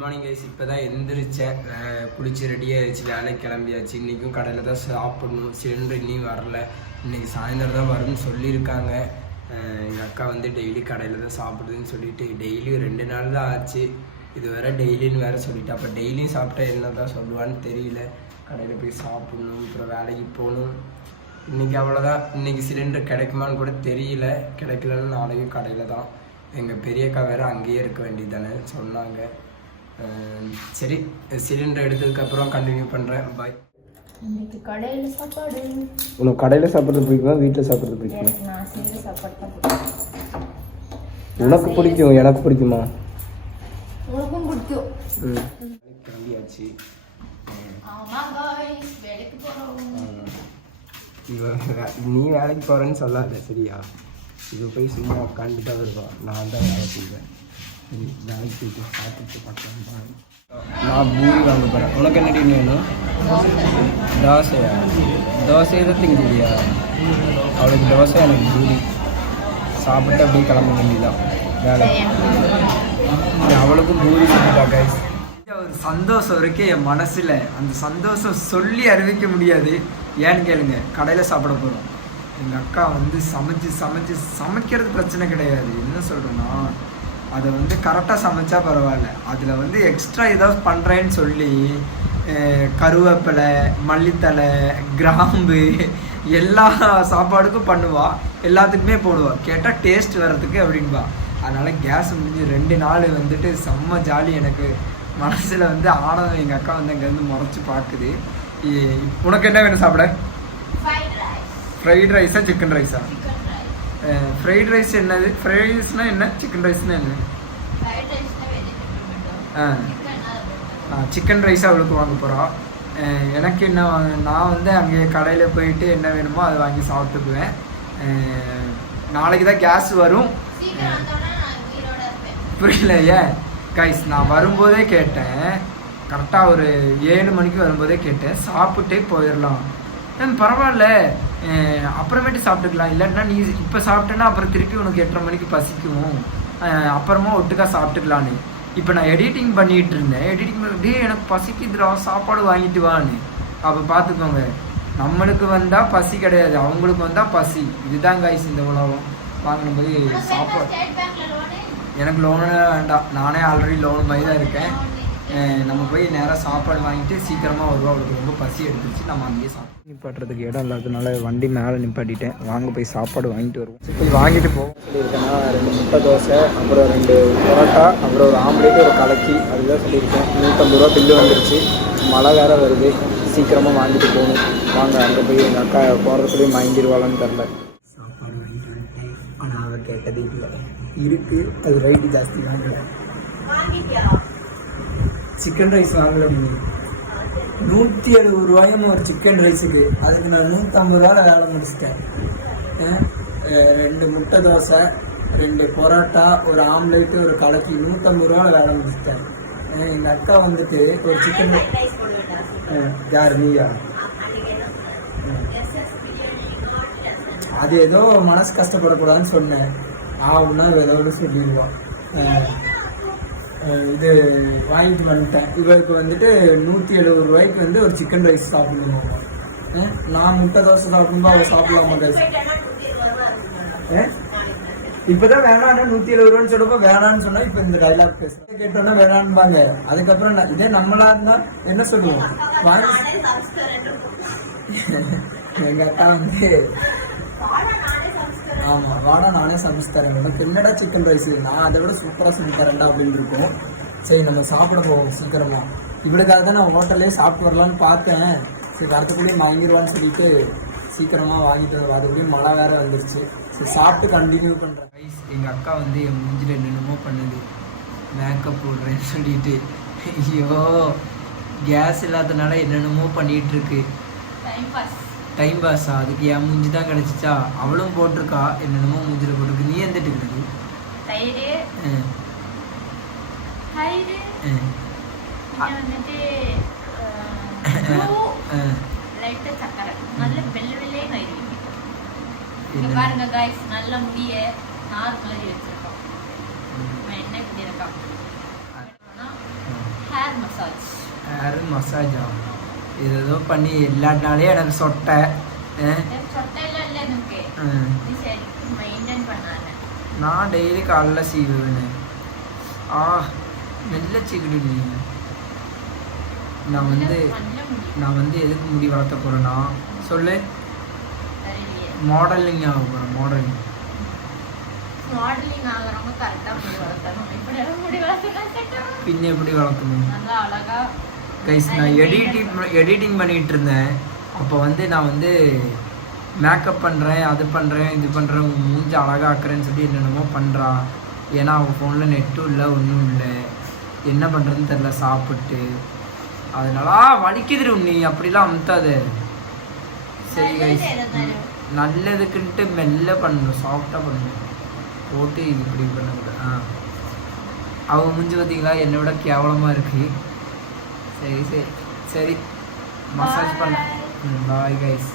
Morning guys. இப்போ தான் எந்திரிச்சேன், குளிச்சு ரெடியாகிடுச்சு, வேலைக்கு கிளம்பியாச்சு. இன்றைக்கும் கடையில் தான் சாப்பிடணும். சிலிண்டர் இன்னும் வரல, இன்றைக்கி சாயந்தரம் தான் வரும்னு சொல்லியிருக்காங்க. எங்கள் அக்கா வந்து டெய்லி கடையில் தான் சாப்பிடுதுன்னு சொல்லிட்டு டெய்லியும் 2 நாள் தான் ஆச்சு. இது வேறு டெய்லின்னு வேறு சொல்லிட்டு, அப்போ டெய்லியும் சாப்பிட்டா என்ன தான் சொல்லுவான்னு தெரியல. கடையில் போய் சாப்பிட்ணும், அப்புறம் வேலைக்கு போகணும். இன்றைக்கி அவ்வளோதான். இன்றைக்கி சிலிண்டர் கிடைக்குமான்னு கூட தெரியல. கிடைக்கலன்னு நாளைக்கும் கடையில் தான். எங்கள் பெரியக்கா வேறு அங்கேயே இருக்க வேண்டியது தானே சொன்னாங்க. சரி, சிலிண்டர் எடுத்ததுக்கப்புறம் கண்டினியூ பண்ணுறேன். பாய். இன்னைக்கு கடையில் சாப்பாடு. உனக்கு கடையில் சாப்பிட்றது பிடிக்குமா, வீட்டில் சாப்பிட்றது பிடிக்குமா? நான் செய்கிற சாப்பாடு தான் பிடிக்கும். உனக்கு பிடிக்கும், எனக்கு பிடிக்குமா? உனக்கும் பிடிக்கும். கிளம்பியாச்சு. வேலைக்கு போகிறோம். நீ வேலைக்கு போகிறேன்னு சொல்லாத சரியா? இது போய் சும்மா உட்காந்துட்டு தான் வருவான். நான் தான் வேலை செய்வேன். சரி, வேலைக்கு போயிட்டு சாப்பிட்டு பார்க்கலாம். நான் பூரி வாங்க போகிறேன். உனக்கு என்ன டீம் வேணும்? தோசையா? தோசையை தான் திங்குறியா? அவளுக்கு தோசை, எனக்கு பூரி. சாப்பிட்டு அப்படியே கிளம்ப வேண்டியதான் வேலைக்கு. அவளுக்கும் பூரி கொடுத்துட்டா கைஸ். ஒரு சந்தோஷம் இருக்கு என் மனசில். அந்த சந்தோஷம் சொல்லி அறிவிக்க முடியாது. ஏன்னு கேளுங்க, கடையில் சாப்பிட போகிறோம். எங்கள் அக்கா வந்து சமைக்கிறது பிரச்சனை கிடையாது. என்ன சொல்கிறேன்னா, அதை வந்து கரெக்டாக சமைச்சா பரவாயில்ல. அதில் வந்து எக்ஸ்ட்ரா ஏதாவது பண்ணுறேன்னு சொல்லி கருவேப்பிலை, மல்லித்தலை, கிராம்பு எல்லா சாப்பாடுக்கும் பண்ணுவாள். எல்லாத்துக்குமே போடுவாள். கேட்டால் டேஸ்ட் வர்றதுக்கு அப்படின்பா. அதனால் கேஸ் முடிஞ்சு 2 நாள் வந்துட்டு செம்ம ஜாலி. எனக்கு மனசில் வந்து ஆனந்தம். எங்கள் அக்கா வந்து அங்கேருந்து முறைச்சி பார்க்குது. உனக்கு என்ன வேணும் சாப்பிட? ஃப்ரைட் ரைஸா சிக்கன் ரைஸா? ஃப்ரைட் ரைஸ் என்னது? ஃப்ரைட் ரைஸ்னால் என்ன, சிக்கன் ரைஸ்னால் என்ன? சிக்கன் ரைஸ் அவளுக்கு வாங்க போகிறோம். எனக்கு என்ன, நான் வந்து அங்கே கடையில் போயிட்டு என்ன வேணுமோ அதை வாங்கி சாப்பிட்டுக்குவேன். நாளைக்கு தான் கேஸ் வரும். புரியல ஏன் கைஸ்? நான் வரும்போதே கேட்டேன், கரெக்டாக ஒரு 7 மணிக்கு வரும்போதே கேட்டேன், சாப்பிட்டே போயிடலாம். பரவாயில்ல, அப்புறமேட்டு சாப்பிட்டுக்கலாம். இல்லைன்னா நீ இப்போ சாப்பிட்டேன்னா அப்புறம் திருப்பி உனக்கு 8:30 மணிக்கு பசிக்கும், அப்புறமா ஒட்டுக்கா சாப்பிட்டுக்கலான்னு. இப்போ நான் எடிட்டிங் பண்ணிகிட்டு இருந்தேன். எடிட்டிங் பண்ணிட்டு எனக்கு பசிக்குதுடா, சாப்பாடு வாங்கிட்டு வான்னு. அப்போ பார்த்துக்கோங்க, நம்மளுக்கு வந்தால் பசி கிடையாது, அவங்களுக்கு வந்தால் பசி. இதுதான் கைஸ் இந்த உலகம். வாங்கின போய் சாப்பாடு. எனக்கு லோனு வேண்டாம், நானே ஆல்ரெடி லோனு மாதிரி தான் இருக்கேன். நம்ம போய் நேராக சாப்பாடு வாங்கிட்டு சீக்கிரமாக வருவோம். அவளுக்கு ரொம்ப பசி எடுத்துச்சு. நம்ம அங்கேயே நிப்பாட்டுறதுக்கு இடம் இல்லாததுனால வண்டி மேலே நிப்பாட்டிட்டேன். வாங்க போய் சாப்பாடு வாங்கிட்டு வருவோம். போய் வாங்கிட்டு போவோம் சொல்லியிருக்கேன்னா 2 முட்டை தோசை, அப்புறம் 2 பரோட்டா, அப்புறம் ஒரு ஆம்லேட்டு, ஒரு கலக்கி. அதுதான் சொல்லியிருக்கேன். 150 ரூபா பில்லு வந்துருச்சு. மழை வேறு வருது. சீக்கிரமாக வாங்கிட்டு போகணும். வாங்க, அங்கே போய் எங்கள் அக்கா போகிறதுக்குள்ளேயும் வாங்கிடுவாளான்னு தெரில. சாப்பாடு வாங்கிட்டு வந்துட்டேன். ஆனால் அதை கேட்டதே இல்லை. இருக்குது, அது ரைட்டு ஜாஸ்தி வாங்கலை. சிக்கன் ரைஸ் வாங்கல. 170 ரூபாயும் ஒரு சிக்கன் ரைஸுக்கு. அதுக்கு நான் 150 ரூபாவில் வேலை முடிச்சிட்டேன். 2 முட்டை தோசை, 2 பரோட்டா, ஒரு ஆம்லேட்டு, ஒரு கலக்கி, 150 ரூபாவில் வேலை முடிச்சிட்டேன். எங்கள் அக்கா வந்துட்டு ஒரு சிக்கன். யார் நீயா? அது ஏதோ மனசு கஷ்டப்படக்கூடாதுன்னு சொன்னேன். ஆகுன்னா ஏதோ சொல்லிடுவான். இது வாங்கிட்டு வந்துட்டேன். இவருக்கு வந்துட்டு 170 ரூபாய்க்கு வந்து ஒரு சிக்கன் ரைஸ் சாப்பிடணும். நான் முட்டை தோசை சாப்பிடும்போது அவள் சாப்பிடலாமா கைஸ்? இப்போதான் வேணான்னா 170 ரூபான்னு சொல்றப்போ வேணான்னு சொன்னா இப்போ இந்த டைலாக் பேசுறேன். கேட்டோன்னா வேணான்பாங்க. அதுக்கப்புறம் இதே நம்மளா இருந்தா என்ன சொல்லுவோம்? எங்க அக்கா வந்து ஆமாம், வாடா நானே சமைச்சு தரேன். எனக்கு என்னடா சிக்கன் ரைஸ், நான் அதை விட சூப்பராக செஞ்சு தரேன்டா அப்படின்னு இருக்கும். சரி, நம்ம சாப்பிட போவோம் சீக்கிரமாக. இவளுக்காக தான் நான் ஹோட்டல்லே சாப்பிட்டு வரலான்னு பார்த்தேன். சரி, வரத்துக்குள்ளேயும் வாங்கிடுவான்னு சொல்லிட்டு சீக்கிரமாக வாங்கிட்டு வந்தோம். அதுக்குள்ளேயும் மழை வேறு வந்துருச்சு. சரி, சாப்பிட்டு கண்டினியூ பண்ணுறேன். ரைஸ் எங்கள் அக்கா வந்து என் மூஞ்சில் என்னென்னமோ பண்ணுது. மேக்கப் போடுறேன்னு சொல்லிட்டு. ஐயோ, கேஸ் இல்லாதனால என்னென்னமோ பண்ணிகிட்ருக்கு. டைம் பாஸா? அதுக்கு என் மூஞ்சி தான் கிடச்சிச்சா? அவளும் போட்டிருக்கா, என்னென்னமோ மூஞ்சில் போட்டிருக்கு. நீ எந்திட்டு கிடக்கு? நல்ல முடிய நார் கலரி வச்சிருக்கோம். என்ன இப்படி இருக்கா? மசாஜ். ஹேர் மசாஜா இது ஏதோ பண்ணி எல்லாருனாலே எனக்கு சொட்டை சொட்டையெல்லாம் இல்லை எனக்கு. நீ சரி மெயின்டைன் பண்ணாத. நான் டெய்லி காலைல சீவுவேன். மெல்ல சீக்கிடு நீ. நான் வந்து எதுக்கு முடி வளர்த்த போகிறேன்னா சொல்லு. மாடலிங் ஆக போகிறேன். மாடலிங் ஆகிறவங்க கரெக்டாக முடி வளர்த்தணும். இப்படியெல்லாம் முடி வளர்த்தா பின்ன எப்படி வளர்க்கணும்? நல்லா அழகா கைஸ் நான் எடிட்டிங் பண்ணிகிட்டு இருந்தேன். அப்போ வந்து நான் வந்து மேக்கப் பண்ணுறேன், அது பண்ணுறேன், இது பண்ணுறேன், மூஞ்சி அழகாக்குறேன்னு சொல்லி என்னென்னமோ பண்ணுறா. ஏன்னா அவள் ஃபோனில் நெட்டும் இல்லை, ஒன்றும் இல்லை. என்ன பண்ணுறதுன்னு தெரில சாப்பிட்டு. அதனால வலிக்குதுரு நீ அப்படிலாம் அமுத்தாது. சரி கைஸ், நல்லதுக்குன்ட்டு மெல்ல பண்ணணும், சாஃப்டாக பண்ணணும், போட்டு இது இப்படி பண்ணக்கூடாது. அவங்க மூஞ்சி பார்த்தீங்களா என்னை விட கேவலமாக இருக்குது. சரி மசாஜ் பண்ண. Bye guys.